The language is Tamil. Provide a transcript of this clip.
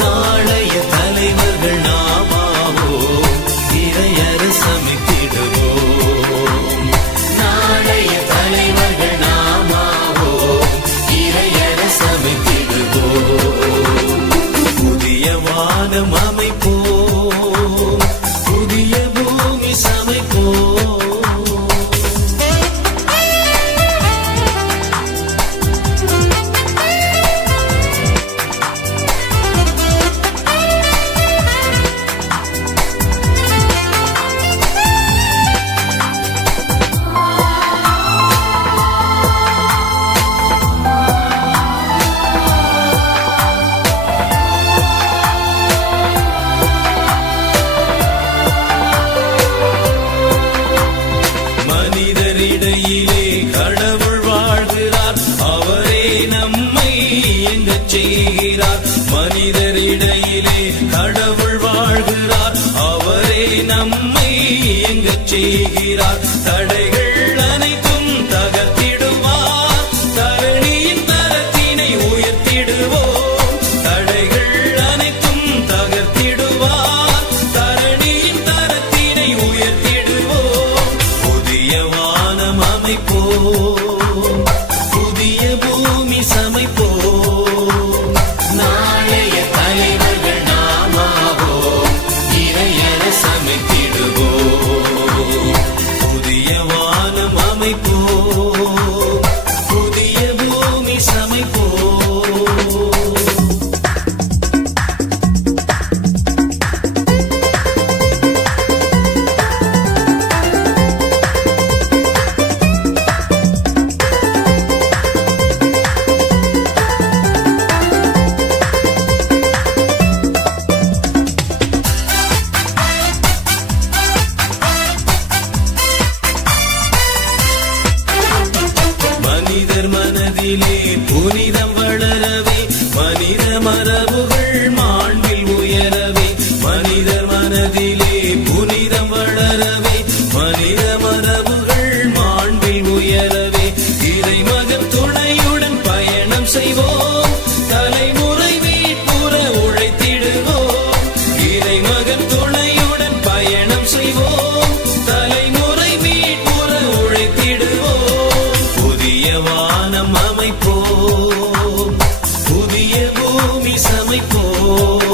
நாளைய தலைவர்கள் நாமாவோம், இறையரசமைத்திடுவோம். நாளைய தலைவர்கள் நாமாவோம், இறையரசமைத்திடுவோம். புதிய வானம் அமைப்போம், புதிய பூமி சமைப்போம். மனிதரிடையிலே கடவுள் வாழ்கிறார், அவரே நம்மை இயங்கச் செய்கிறார். மனிதரிடையிலே கடவுள் வாழ்கிறார், அவரே நம்மை இயங்கச் செய்கிறார். தடைகள் அனைத்தும் தகர்த்திடுவார், தரணியின் தரத்தினை உயர்த்திடுவோம். தடைகள் அனைத்தும் தகர்த்திடுவார், தரணியின் தரத்தினை உயர்த்திடுவோம். புதிய வானம் அமைப்போம், புதிய பூமி சமைப்போம். நாளைய தலைவர்கள் நாமாவோம், இறையரசமைத்திடுவோம். புதிய வானம் அமைப்போம், புதிய பூமி சமைப்போம். மனிதர் மனதிலே புனிதம் வளரவே, மனித மரபுகள் மாண்பில் உயரவே. மனிதர் மனதிலே புனிதம் வளரவே, மனித மரபுகள் மாண்பில் உயரவே. இறைமகன் துணையுடன் பயணம் செய்வோம், தலைமுறை மீட்புற உழைத்திடுவோம். இறைமகன் துணையுடன் பயணம் செய்வோம், தலைமுறை மீட்புற உழைத்திடுவோம். புதிய வானம் அமைப்போம், புதிய பூமி சமைப்போம்.